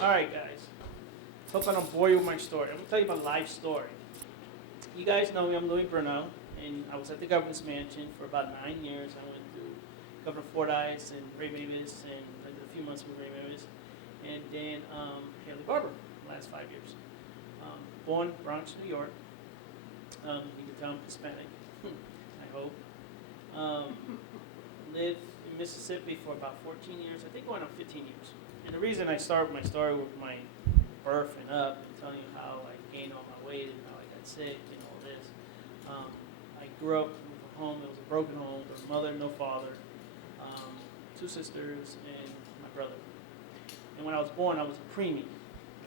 All right, guys. Hope I don't bore you with my story. I'm going to tell you my life story. You guys know me. I'm Louis Bruno, and I was at the governor's mansion for about 9 years. I went through Governor Fordyce and Ray Mavis, and I did a few months with Ray Mavis, and then Haley Barber the last 5 years. Born Bronx, New York. You can tell I'm Hispanic, I hope. Lived in Mississippi for about 14 years. I think going on 15 years. And the reason I start my story with my birth and up and telling you how I gained all my weight and how I got sick and all this. I grew up with a home that was a broken home. There was a mother, no father, 2 sisters, and my brother. And when I was born, I was a preemie.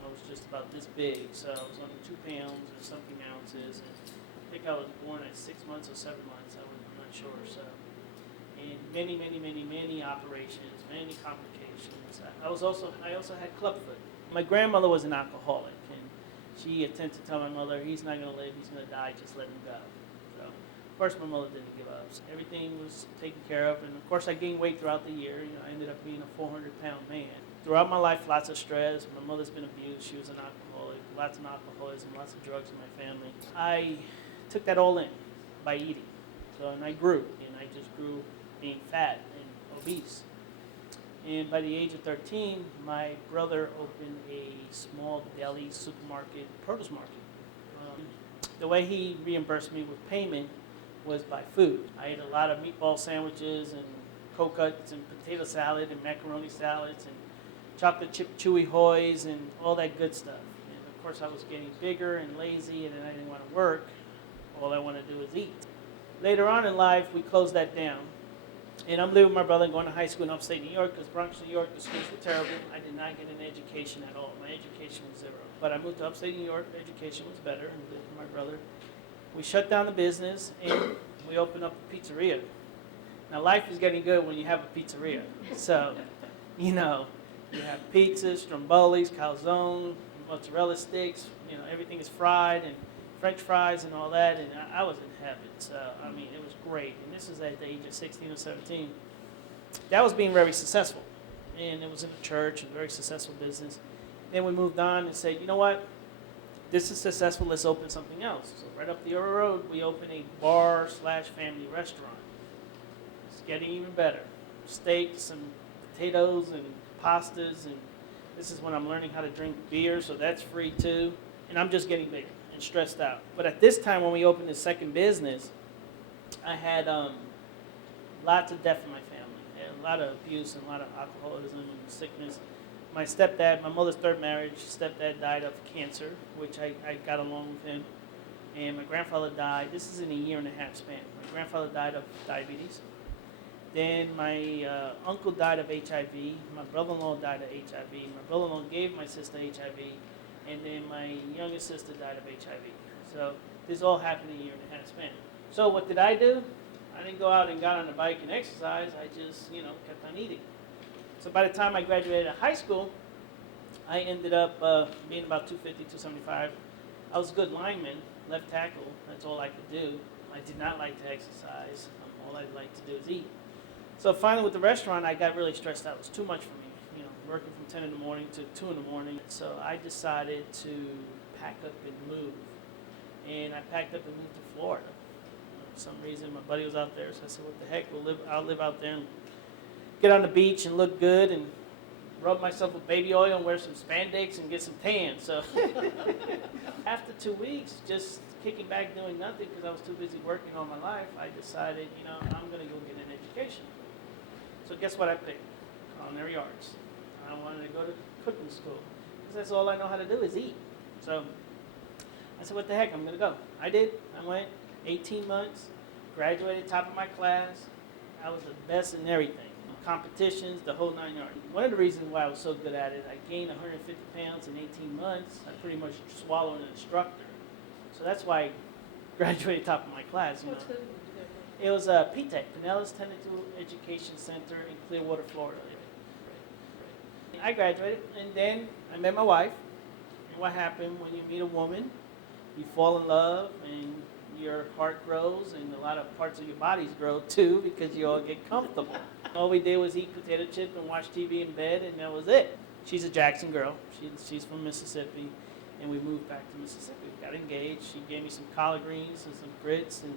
I was just about this big, so I was under 2 pounds or something ounces. And I think I was born at 6 months or 7 months. I'm not sure. So, and many operations, many complications. I also had clubfoot. My grandmother was an alcoholic, and she tended to tell my mother, "He's not going to live. He's going to die. Just let him go." So, of course, my mother didn't give up. So everything was taken care of, and of course, I gained weight throughout the year. I ended up being a 400-pound man. Throughout my life, lots of stress. My mother's been abused. She was an alcoholic. Lots of alcoholism, lots of drugs in my family. I took that all in by eating. So, and I grew, and I just grew being fat and obese. And by the age of 13, my brother opened a small deli supermarket, produce market. The way he reimbursed me with payment was by food. I ate a lot of meatball sandwiches and cold cuts and potato salad and macaroni salads and chocolate chip chewy hoys and all that good stuff. And of course, I was getting bigger and lazy, and then I didn't want to work. All I wanted to do was eat. Later on in life, we closed that down. And I'm living with my brother going to high school in upstate New York because Bronx, New York, the schools were terrible. I did not get an education at all. My education was 0. But I moved to upstate New York. Education was better, and lived with my brother. We shut down the business, and we opened up a pizzeria. Now, life is getting good when you have a pizzeria. So, you have pizzas, strombolis, calzone, mozzarella sticks. Everything is fried, and French fries and all that, and I was in heaven. So, it was great. And this is at the age of 16 or 17. That was being very successful. And it was in a church, a very successful business. Then we moved on and said, you know what? This is successful, let's open something else. So right up the road, we opened a bar/family restaurant. It's getting even better. Steaks and potatoes and pastas, and this is when I'm learning how to drink beer, so that's free too. And I'm just getting bigger. Stressed out. But at this time when we opened the second business, I had lots of death in my family. I had a lot of abuse and a lot of alcoholism and sickness. My stepdad, my mother's 3rd marriage, stepdad died of cancer, which I got along with him. And my grandfather died. This is in a 1.5-year span. My grandfather died of diabetes. Then my uncle died of HIV. My brother-in-law died of HIV. My brother-in-law gave my sister HIV. And then my youngest sister died of HIV. So this all happened in a 1.5-year span. So what did I do? I didn't go out and got on a bike and exercise. I just, kept on eating. So by the time I graduated high school, I ended up being about 250, 275. I was a good lineman, left tackle. That's all I could do. I did not like to exercise. All I liked to do is eat. So finally with the restaurant, I got really stressed out. It was too much for me. Working from 10 in the morning to 2 in the morning. So I decided to pack up and move. And I packed up and moved to Florida. For some reason, my buddy was out there, so I said, what the heck, I'll live out there and get on the beach and look good and rub myself with baby oil and wear some spandex and get some tan. So after 2 weeks, just kicking back doing nothing because I was too busy working all my life, I decided, I'm going to go get an education. So guess what I picked? Culinary arts. I wanted to go to cooking school because that's all I know how to do is eat. So I said, what the heck, I'm going to go. I did. I went 18 months, graduated top of my class. I was the best in everything. Competitions, the whole 9 yards. One of the reasons why I was so good at it, I gained 150 pounds in 18 months. I pretty much swallowed an instructor. So that's why I graduated top of my class. What school did you go to? It was PTEC, Pinellas Technical Education Center in Clearwater, Florida. I graduated, and then I met my wife. And what happened when you meet a woman, you fall in love, and your heart grows, and a lot of parts of your bodies grow too, because you all get comfortable. All we did was eat potato chip and watch TV in bed, and that was it. She's a Jackson girl. She's from Mississippi, and we moved back to Mississippi. Got engaged. She gave me some collard greens and some grits, and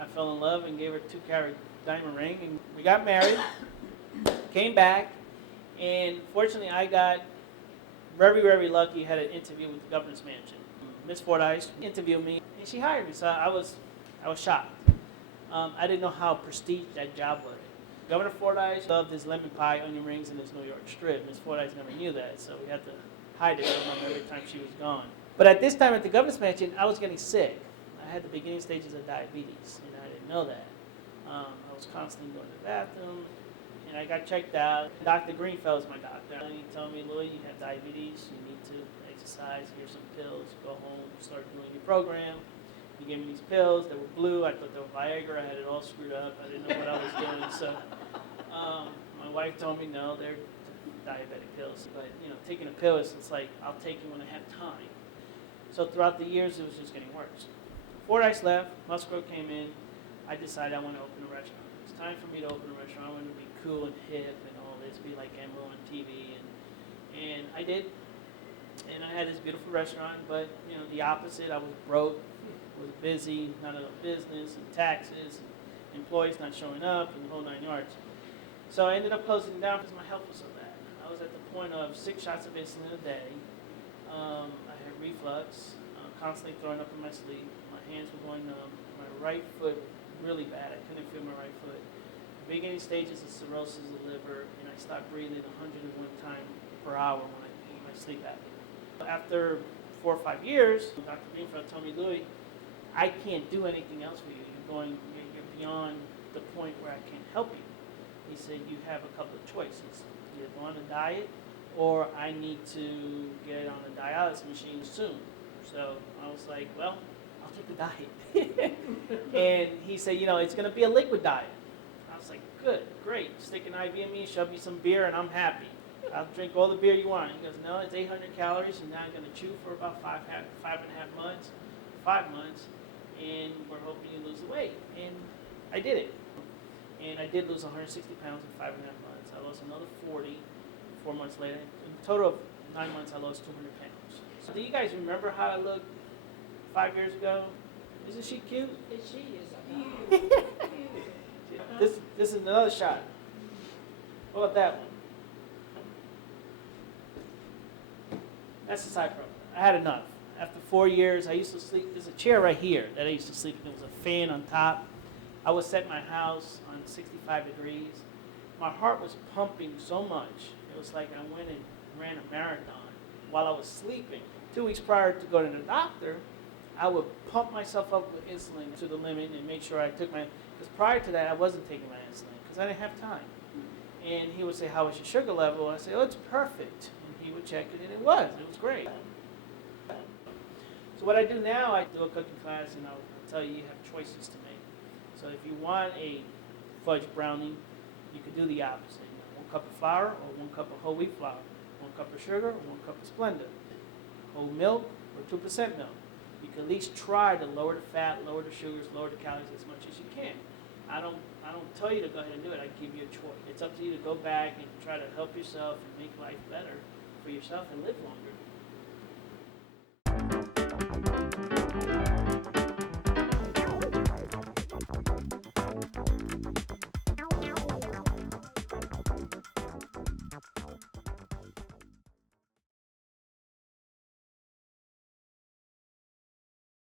I fell in love and gave her a 2-carat diamond ring, and we got married. Came back, and fortunately, I got very, very lucky. Had an interview with the governor's mansion. Miss Fordyce interviewed me, and she hired me. So I was shocked. I didn't know how prestige that job was. Governor Fordyce loved his lemon pie, onion rings, and his New York strip. Miss Fordyce never knew that, so we had to hide it from her every time she was gone. But at this time at the governor's mansion, I was getting sick. I had the beginning stages of diabetes, and I didn't know that. I was constantly going to the bathroom, and I got checked out. Dr. Greenfeld is my doctor. And he told me, Louis, you have diabetes. You need to exercise. Here's some pills. Go home, start doing your program. He gave me these pills. They were blue. I thought they were Viagra. I had it all screwed up. I didn't know what I was doing. So my wife told me, no, they're diabetic pills. But, taking a pill is, it's like, I'll take it when I have time. So throughout the years, it was just getting worse. Fordyce left. Musgrove came in. I decided I want to open a restaurant. It's time for me to open a restaurant. I want to be cool and hip and all this, be like Emerald on TV. And I did. And I had this beautiful restaurant, but, the opposite. I was broke. Was busy, not enough business, and taxes, and employees not showing up, and the whole 9 yards. So I ended up closing down because my health was so bad. I was at the point of 6 shots of insulin a day. I had reflux, constantly throwing up in my sleep. My hands were going numb. My right foot was really bad. I couldn't feel my right foot. The beginning stages of cirrhosis of the liver, and I stopped breathing 101 times per hour when I had my sleep apnea. After 4 or 5 years, Dr. Greenfeld told me, Louis, I can't do anything else for you. You're beyond the point where I can't help you. He said, you have a couple of choices. Either go on a diet, or I need to get on a dialysis machine soon. So I was like, well, I'll take the diet. And he said, it's going to be a liquid diet. I was like, good, great. Stick an IV in me, shove me some beer, and I'm happy. I'll drink all the beer you want. He goes, no, it's 800 calories, and now I'm going to chew for about 5.5 months, 5 months. And we're hoping you lose the weight. And I did it. And I did lose 160 pounds in 5.5 months. I lost another 40 4 months later. In a total of 9 months, I lost 200 pounds. So do you guys remember how I looked 5 years ago? Isn't she cute? She is huge. This is another shot. What about that one? That's the side problem. I had enough. After 4 years, I used to sleep. There's a chair right here that I used to sleep in. There was a fan on top. I would set my house on 65 degrees. My heart was pumping so much. It was like I went and ran a marathon while I was sleeping. 2 weeks prior to going to the doctor, I would pump myself up with insulin to the limit and make sure I took my, because prior to that, I wasn't taking my insulin because I didn't have time. And he would say, how was your sugar level? I say, oh, it's perfect. And he would check it, and it was great. So what I do now, I do a cooking class, and I'll tell you have choices to make. So if you want a fudge brownie, you could do the opposite. 1 cup of flour or 1 cup of whole wheat flour, 1 cup of sugar or 1 cup of Splenda, whole milk or 2% milk. You can at least try to lower the fat, lower the sugars, lower the calories as much as you can. I don't tell you to go ahead and do it. I give you a choice. It's up to you to go back and try to help yourself and make life better for yourself and live longer.